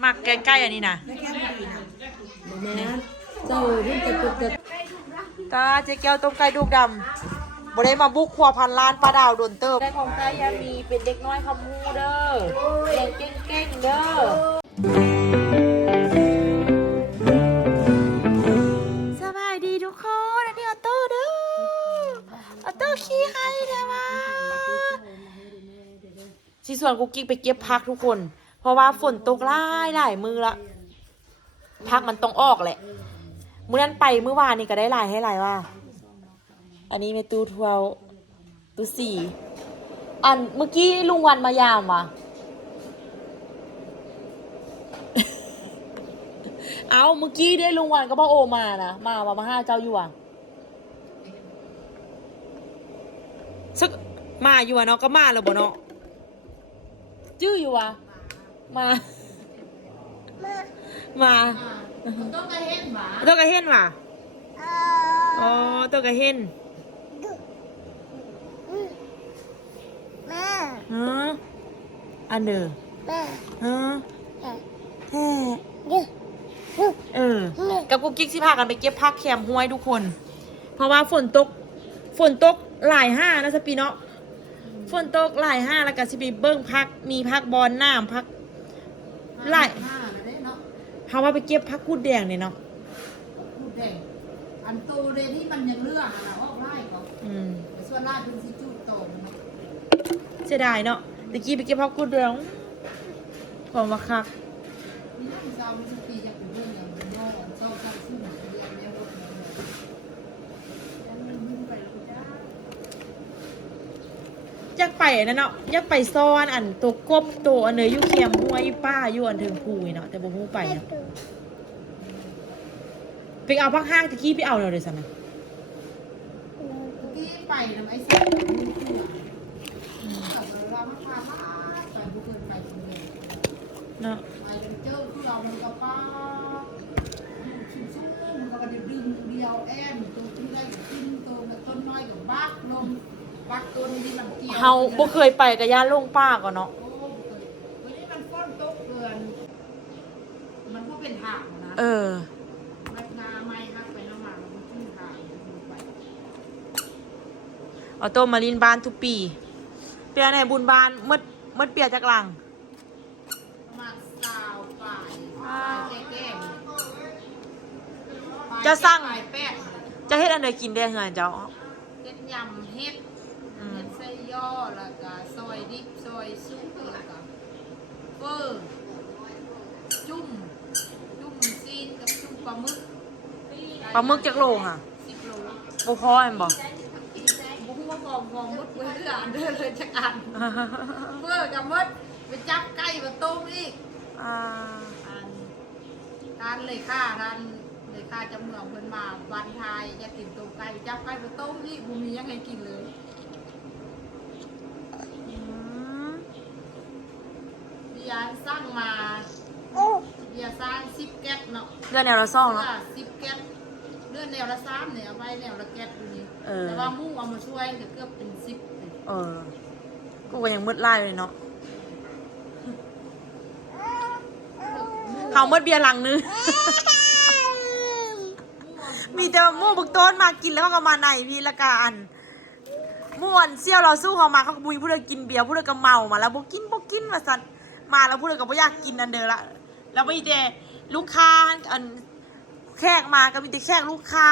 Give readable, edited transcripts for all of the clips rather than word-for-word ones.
หมักใกล้ๆอันนี้นะเจ้าเพิ่งจะปกติตาเจ๊แก้วต้มไก่ดูกดำบ่ได้มาบุกครัวพันล้านปลาดาวโดนเติบได้ของไก่ยามีเป็นเด็กน้อยคำมูเด้อเด็กเก่งๆเด้อสบายดีทุกคนอันนี้ออโต้เด้อออโต้ขี้ให้เด้อมาสิส่วนกุ๊กกิ๊กไปเก็บพักทุกคนเพราะว่าฝนตกหลายมือละพักมันต้องออกแหละมื้อนั้นไปมื้อวานนี่ก็ได้หลายให้หลายว่าอันนี้เมตูทวตูสี่อันเมื่อกี้ลุงวันมายามว่ะ เอาเมื่อกี้ได้ลุงวันก็พ่อโอมานะมาห้าเจ้าอยู่อ่ะสักมาอยู่อ่ะเนาะก็มาแล้วบ่เนาะจื้ออยู่อ่ะมาต้องกระเห็นหมาตัวกระเห็นว่ะอ๋อตัวกระเห็นแม่อันเดอร์แม่แท้กับกุ๊กกิ๊กสิพากันไปเก็บผักแคมห้วยทุกคนเพราะว่าฝนตกหลายห้านะสปีเนาะฝนตกหลายห้าแล้วก็สิไปเบิ้งพักมีพักบอลน้ำพักหลายเขาว่าไปเก็บพักกูดแดงเนี่ยเนาะกูดแดงอันโตเลยที่มันยังเลือกนะว่าไล่ก่อนส่วนไล่เป็นสิจุดโตเสียดายเนาะตะกี้ไปเก็บพักกูดแดงของว่าคักนี่น้องสาวมันสักปีจะเป็นเรื่องอย่างน้องเศร้าซึ่งเรียนแล้วรถมันยิ่งไปแล้วจ้าอยากไปนั่นเนาะอยากไปซ่อนอันตัวกบตัวอันเนยอยู่เคียมห้วยป้าอยู่อันถึงภูเนาะแต่บ่ฮู้ไปเนาะไปเอาพักห้างตะกี้ไปเอาเราเลยสินะที่ไปทำไอ้เสียงเราไม่พาไปบุกเกินไปจริงเลยเนาะไปกันเจอคือเรามันก็ป้าชุ่มๆมันก็จะดึงเดียวแอนตัวที่ได้กินตัวต้นไม้กับบักลมบักตัวนี้ที่มันเกี่ยวเฮาบ่เคยไปกับย่าลงป้าก่อนเนาะวันนี้มันฟ้อนตกเดือนมันก็เป็นทางนะไม่ฮักไปน้ำมันมันขึ้นทางไปออโต้มาลินบ้านทุกปีเปียในบุญบ้านมืดเปียจากหลังมาสาวฝ่ายแก้มจะสั่งแป้งจะเฮ็ดอันใดกินได้เหรอเจ้าเฮ็ดยำเฮ็ดไส้ย่อแล้วก็ซอยดิบซอยซุปแล้วก็เฟอร์จุ่มซีนกับจุ่มปลาหมึกจักโลค่ะ10 โลบ่พอแม่นบ่บุ้งว่ากองมดไว้เรื่องเดินเลยจักอันเพื่อกับมดไปจับไก่มาต้มอีกร้านเลยค่าจะเมืองเพิ่นมาวันไทยจะกินต้มไก่จับไก่มาต้มอีกบุ้มียังไงกินเลยเบียร์สร้างมาเบียร์สร้าง10 แก๊สเนาะเดือนแนวละ2เนาะ10 แก๊สเดือนแนวละ3เนี่ยเอาไว้แนวละแก๊สอยู่นี่แต่ว่ามู่เอามาช่วยเกือบเป็น10ก็ยังมืดไล่เลยเนาะเขามืดเบียร์ลังนึงมีแต่มู่บึกต้นมากินแล้วก็มาไหนพี่ละกันม่วนเซี่ยวเราสู้เขามาเขาบุยพูดเลยกินเบียร์พูดเลยก็เมามาแล้วบกินมาสั่นมาแล้วพูดเลยก็ไม่อยากกินอันเดิมละแล้วมีแต่ลูกค้าอันแขกมาก็มีแต่แขกลูกค้า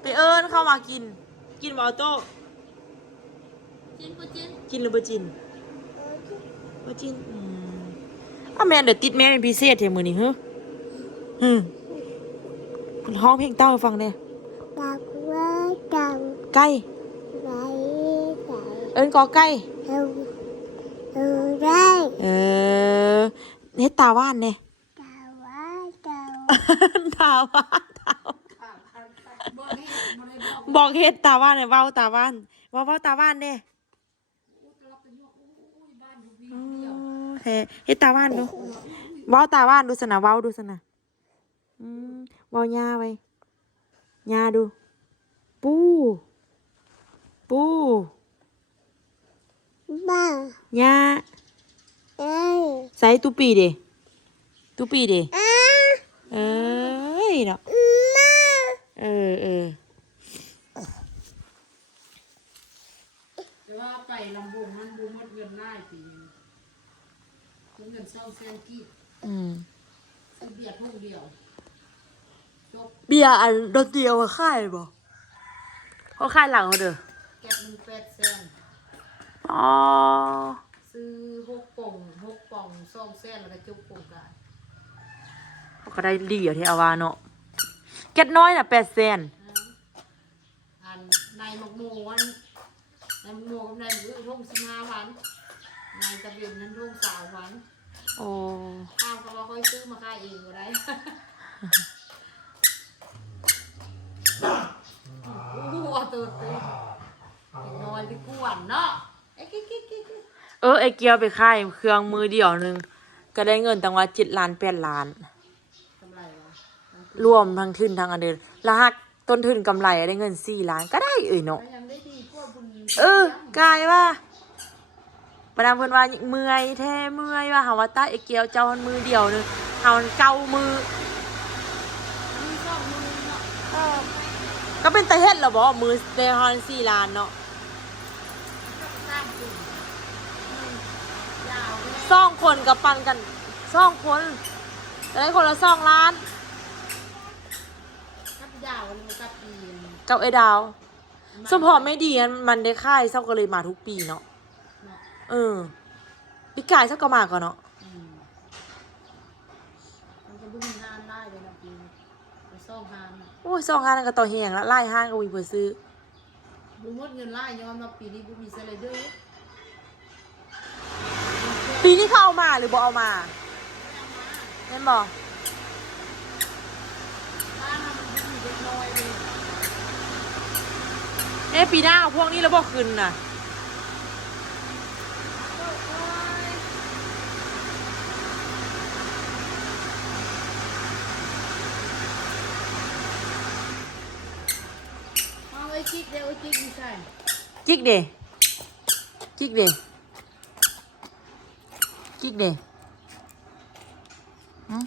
ไปเข้ามากินบอโต้กินหรือบ่จินแม่เดี๋ยวติดแม่เป็นพิเศษเทมือนี่คุณห้องเพลงเต้าให้ฟังเนี่ยไก่กอไก่เฮ็ดตาว่านเนี่ยตาว่านบอกเฮ็ดตาว่านเนี่ยเว้าตาว่านเว้าตาว่านเนี่ยเฮ็ดตาว่านดูเว้าตาว่านดูสนะเว้าดูสนะเว้าย่าไว้ย่าดูปูบ้าย่าใส่ตุปีดิ ตู้ปีดิเอ้ยเนาะเออ แต่ว่าไปลำบุงมันบูมดเงินไล่ปีเงิน200,000กีบซื้อเบียร์ทุ่งเดียวจบ เบียร์อันดนตรีเอามาค่ายบ่เขาค่ายหลังเขาเด้อ แก๊สมัน800,000 อ๋อ ซื้อ6 ป่อง200,000แล้วก็จุกโครงการ เขาก็ได้ดีอยู่ที่อาวาเนาะแก๊สน้อยน่ะ800,000 อันในหมกหมูวันในหมกหมูกับในหมูทุ่ง15 วันในตะเวนนั้นทุ่ง3 วัน โอ้ ข้าวก็ว่าค่อยซื้อมาขายเองก็ได้หัวตัวเองนอนไปกวนเนาะไอ้กิ๊กไอเกียวไปค่ายเครื่องมือเดียวนึงก็ได้เงินตั้งว่า7 ล้าน8 ล้าน กำไรวะ รวมทั้งทุนทั้งอันเดินแล้วหักต้นทุนกำไรได้เงิน4 ล้านก็ได้เนาะ ยังได้ดีกว่าบุญ กายว่าประดามเพิ่นว่าเมื่อยแท้เมื่อยว่าหาว่าตาไอเกียวเจ้ามันมือเดียวนึงเฮาเก่ามือ มีสองมือเนาะ ก็เป็นตาเฮ็ดแล้วบ่มือได้ฮอน4 ล้านเนาะ สร้างกลุ่มยาวเลย 2 คนกับปันกัน2 คนได้คนละ2 ล้าน กับยาวเลยกับปี กับไอ้ดาวสมพอไม่ดีมันได้ค่ายเซาก็เลยมาทุกปีเนาะพี่กายเซาก็มาก่อนเนาะ มันจะบุญงานได้เลยนะปีไปซ่องงาน โอ้ย2 ห้างนั่นก็ต่อแหงละไล่ห้างก็มีเพิ่นซื้อ บุญหมดเงินไล่ย้อนมาปีนี้บุญมีสไลเดอร์ ปีนี้เขาเอามาหรือบ่เอามาแม่นบ่ บ้านมันบุญมีเด็กน้อยเลย ปีหน้าเอาพวกนี้แล้วบ่ขึ้นน่ะ เอาไอ้กิ๊กเดี๋ยวไอ้กิ๊กไม่ใช่ จิกเด้จิกเด้จิกเด้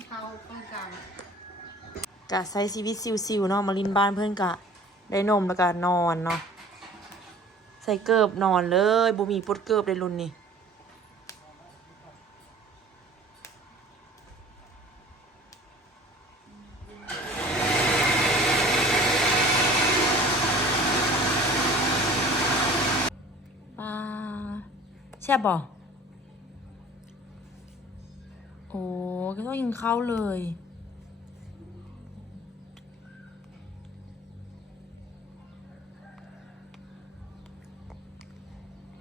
เขาต้องการ กะใช้ชีวิตซิวๆเนาะมาลินบ้านเพิ่นกะได้นมแล้วก็นอนเนาะใส่เกิบนอนเลยบ่มีปลดเกิบในรุ่นนี้ปลาแซ่บบ่โอ้ก็ต้องยิงเข้าเลย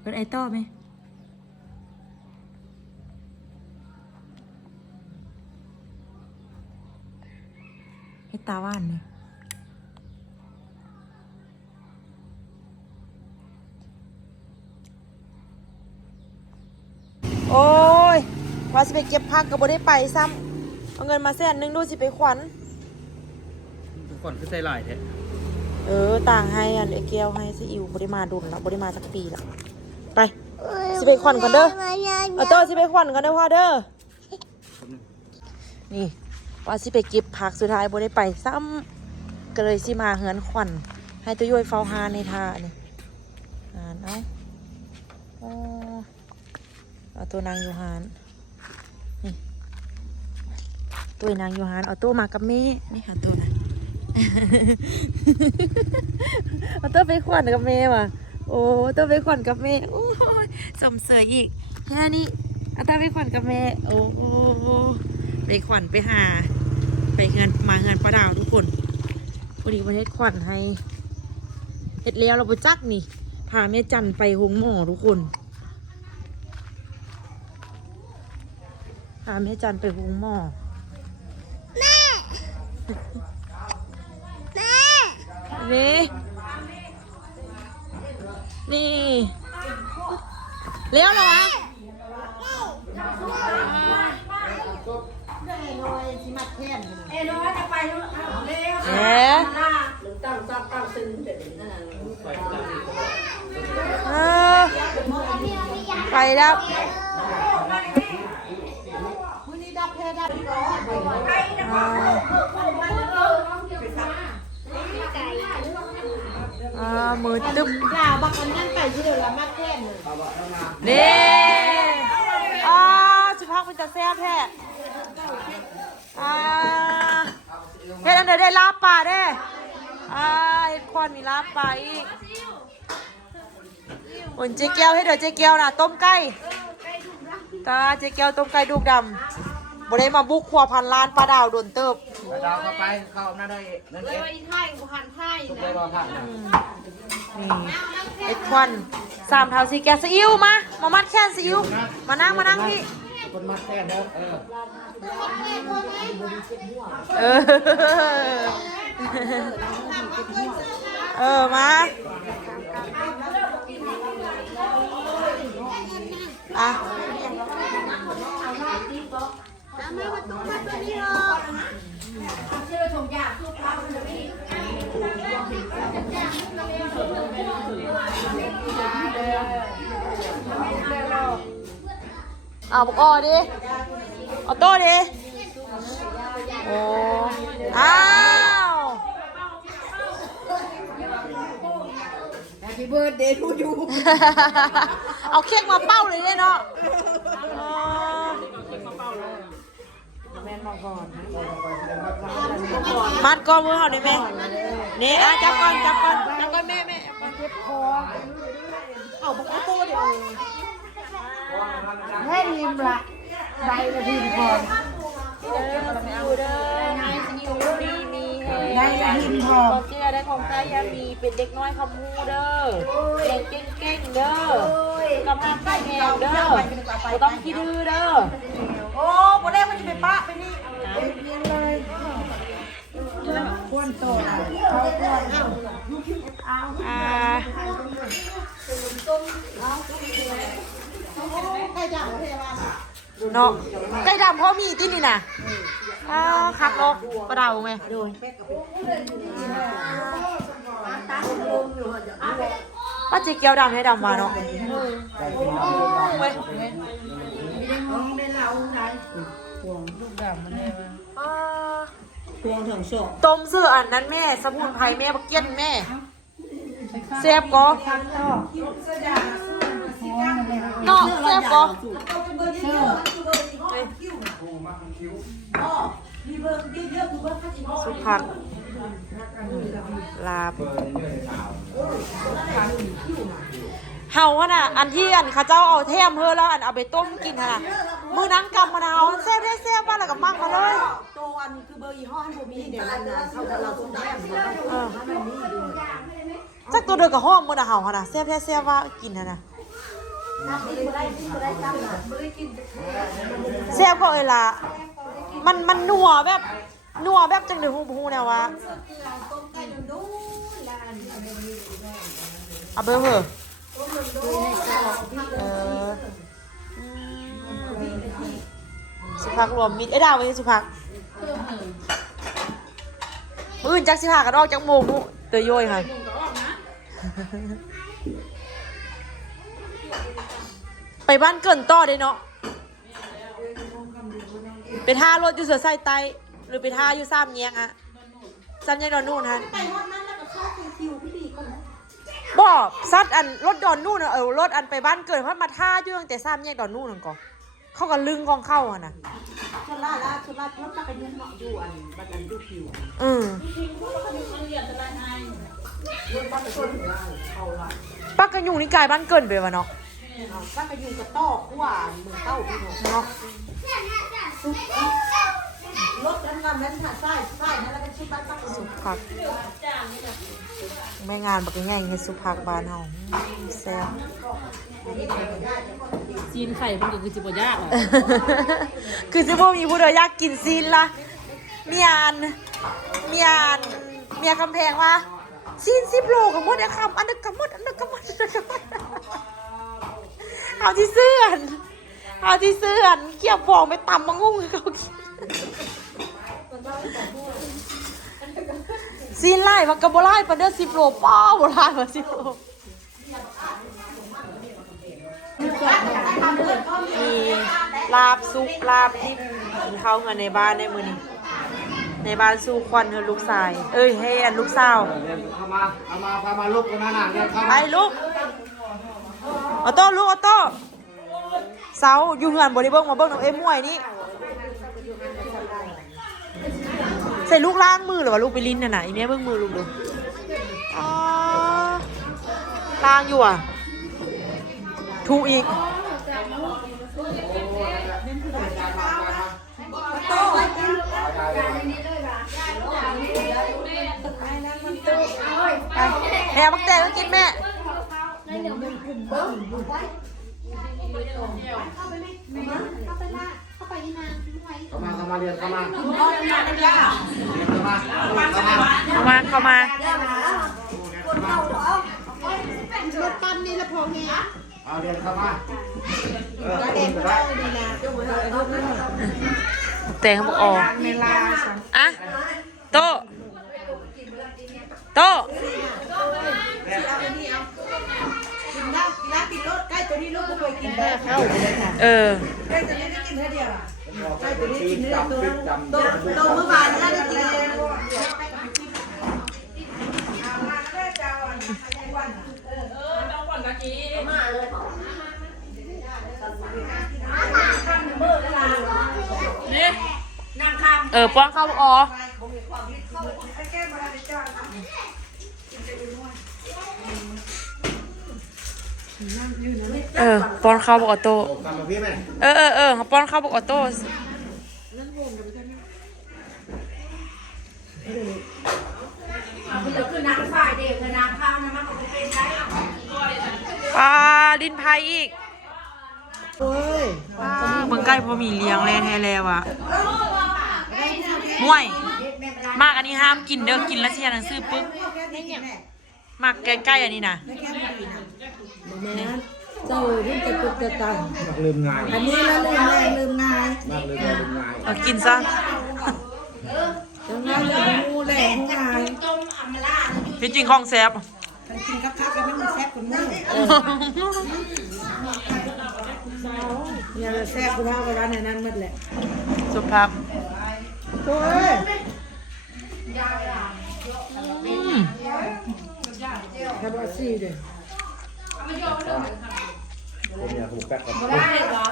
เป็นไอต้อไหมให้ตาว่านไหมโอ้ยว่าสิไปเก็บผักก็บ่ได้ไปซ้ำเอาเงินมา100,000ดูสิไปขวัญ ทุกคนก็ใส่ลายแท้ ต่างให้อันไอเกียวให้ซีอิ๊วบ่ได้มาดุนแล้วบ่ได้มาสักปีแล้วไปสิไปขวัญก่อนเด้อเอาโต้สิไปขวัญก่อนเด้อพ่อเด้อนี่ว่าสิไปเก็บผักสุดท้ายบ่ได้ไปซ้ำก็เลยสิมาเฮือนขวัญให้ตัวย่อยเฝ้าหาในท่านี่เอาตัวนางยูฮานนี่ตัวนางยูฮานเอาตัวมากับแม่นี่ค่ะตัวนั้น เอาตัวไปขวัญกับแม่ว่ะโอ้ตัวไปขวัญกับแม่โอ้ยสมเสยอีกแค่นี้เอาตัวไปขวัญกับแม่โอ้ไปขวัญไปหาไปเงินมาเงินป้าดาวทุกคนพอดีวันนี้ขวัญให้เฮ็ดแล้วเราไปจักนี่พาแม่จันไปหงหมอทุกคนพาแม่จันไปหงหมอนี่เลี้ยวเหรอวะไปดับ มื้อนี้ดับแพ้ มือตึ๊บ ลาบักอันนั้นไปที่เดียวละมากแค่เลย นี่สุภาพเป็นตาแซ่บแท้เฮ็ดอันเดียวได้ลาบปลาเด้เฮ็ดควันมีลาบปลาอีกอุ่นเจ๊แก้วให้เด้อเจ๊แก้วน่ะต้มไก่ตาเจ๊แก้วต้มไก่ดูกดำบ่ได้มาบุกครัวพันล้านปลาดาวโดนเติบ ไปดาวเข้าไปเข้าหน้าได้นั่นเอง ไทยกูหันไทย ทุกเลยรอผักนะ นี่เอ็ดควัน3 เท่า4แกซีอิ๊วมามัดแค่ซีอิ๊วมานั่งพี่ คนมัดแค่เด้อมาอ่ะบอกดิเอาโต้ดิโอ้อ้าว Happy birthday to you เอาเค้กมาเป้าเลยเนาะมัดก้อนมือเขาได้ไหมนี่จับก่อนแม่เจ็บคอเอาบอกว่าโต้เดี๋ยว ให้ริมละใบละพิมพ์ก่อน ได้หินทองเชื่อได้ของใจยามีเป็นเด็กน้อยคำมูเด้อเก่งเด้อกำลังใจแหงเด้อต้องคิดดื้อเด้อโอ้บ่ได้มันจะไปปะไปนี่เรียนเลยควรโตนะเนาะไก่ดำเพราะมีที่นี่น่ะคักเนาะปลาดาวไหมป้าจีเกียวดำให้ดำมาเนาะเว้ยต้มเสื้ออันนั้นแม่สมุนไพรแม่บักเกี้ยนแม่แซ่บก็เนาะแซ่บก็สุภักลาบเฮาอะน่ะอันที่อันข้าเจ้าเอาแทมเฮอแล้วอันเอาไปต้มกินน่ะมือนังกำมะนาวแซ่บได้แซ่บว่าแล้วก็มักมาเลยตัววันคือเบอร์ยี่ห้อฮันโบมีเดี๋ยวมันเข้ากับเราต้มแซ่บจักตัวเดียวกับห้อมมือน่ะเฮาหั่นน่ะแซ่บแท้แซ่บว่ากินน่ะแซ่บก็เอ้ยล่ะมันนัวแบบจังได๋ฮู้แนวว่าเอาเบอร์เหอะสุภักรวมมิตรดาวไว้สุภักมื้ออื่นจักสิพากันออกจากโมงนุเตยโยยค่ะไปบ้านเกินต่อได้เนาะไปท่ารถอยู่เสือไส้ไตหรือไปท่าอยู่3 แยกอะ3 แยกดอนนู่นฮะบ่ซัดอันรถดอนนู่นรถอันไปบ้านเกิดเพราะมาท่าอยู่ตั้งแต่3 แยกดอนนู่นนั่นก่อนเข้ากันลึงกองเข้าอ่ะนะชุล่ารถจักรยานเหาะอยู่อันบัดอันอยู่ผิวปักกันยุงนี่กลายบ้านเกินไปวะเนาะปักกันยุงกระตอกกว่าเมืองเต้าพี่เนาะรถนั้นผ่านใต้นั่นแล้วก็ชิดบ้านปักกันสุภักแม่งานบักง่ายเงี้ยสุภักบ้านเฮาแซ่บซีนไข่มันก็คือจิบยากคือสิบ่มีผู้ใดอยากกินซีนล่ะเมียคำแพงว่าซีน10 โลกับหมดอะครับอันนึกกับหมดเอาที่เสื้อนเกี่ยวฟองไปตำมะงุ่งให้เขากินซีนไล่ว่ากระบ่ไล่ปานเด้อ10 โลป้าบ่ไล่ว่า10 โลมีลาบซุปลาบดิบ กินข้าวกันในบ้านในมื้อนี้ในบ้านสู้ควันเธอลูกชาย เอ้ยให้อันลูกสาว เอามาพามาลุกกันนะน่ะเนี่ยเข้า ไป มา ลูกออโต้ลูกออโต้เสาอยู่เหือนบ่ได้เบิ่งมาเบิ่งน้องเอ้ยมวยนี่ใส่ลูกล้างมือหรือว่าลูกไปลิ้นน่ะน่ะอีแม่เบิ่งมือลูกดูอ๋อล้างอยู่อ่ะถูกอีกแม่บักแตงก็กินแม่เข้ามาเรียนเข้ามา เข้ามา รถปั้นนี่ละพอแฮะ เอาเรียนเข้ามา เด็กก็ดีนะ แตงบอกออกอะโตโต กินน้ำติดรถใกล้ตัวนี้ลูกก็เคยกินได้เข้าเลยค่ะ เออ ใกล้ตัวนี้ได้กินแค่เดียวใกล้ตัวนี้กินเนื้อตัวเมื่อวานนี่ได้กินเลยป้อนข้าวบอกออกป้อนข้าวบอกออโต้ กลับมาพี่แม่ เขาป้อนข้าวบอกออโต้ปลาดินไพอีกเมืองใกล้พอมีเลี้ยงแล่แท้แล้วอะม่วยมากอันนี้ห้ามกินเด้อกินแล้วเชียร์หนังสือปุ๊บมากใกล้ๆอันนี้นะ เจ้าที่จะตุกจะตัง มักลืมงาน อันนี้แล้วลืมแรงลืมงาน มักลืมงาน เอากินซะ ลืมงานลืมงูแรงงาน พี่จริงของแซบ มันกินกับข้าวกันไม่มันแซ่บกว่างูเนี่ยแซ่บกว่าเวลาในนั้นหมดแหละ สุภาพ โอ้ย ทำอาชีพเลย ผมอยากถูกแป๊กกับ ได้เหรอ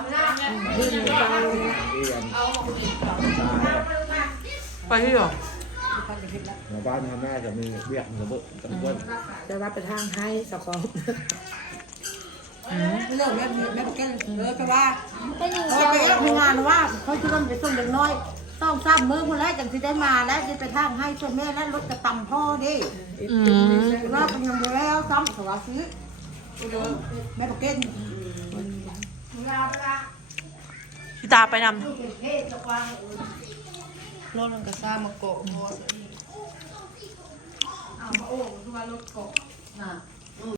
ที่มีเบา ไปที่หรอ หมู่บ้านแม่จะมีเบียกระเบิดกันเบิ้ล จะรับไปทางให้สปองเรื่องแม่บอกแกจะว่าเขาไปทำงานว่าเขาจะต้องไปส่งเด็กน้อยต้องซ้ำมือคนแรกจังสิได้มาแล้วจะไปทางให้ส่วนแม่แล้วรถจะต่ำพ่อดิว่าเป็นยังไงแล้วซ้ำสวัสดิ์แม่บอกแก พี่ตาไปนำ รถมันก็ซ้ำมาเกาะพอสิ เอามาโอ้คือว่ารถเกาะ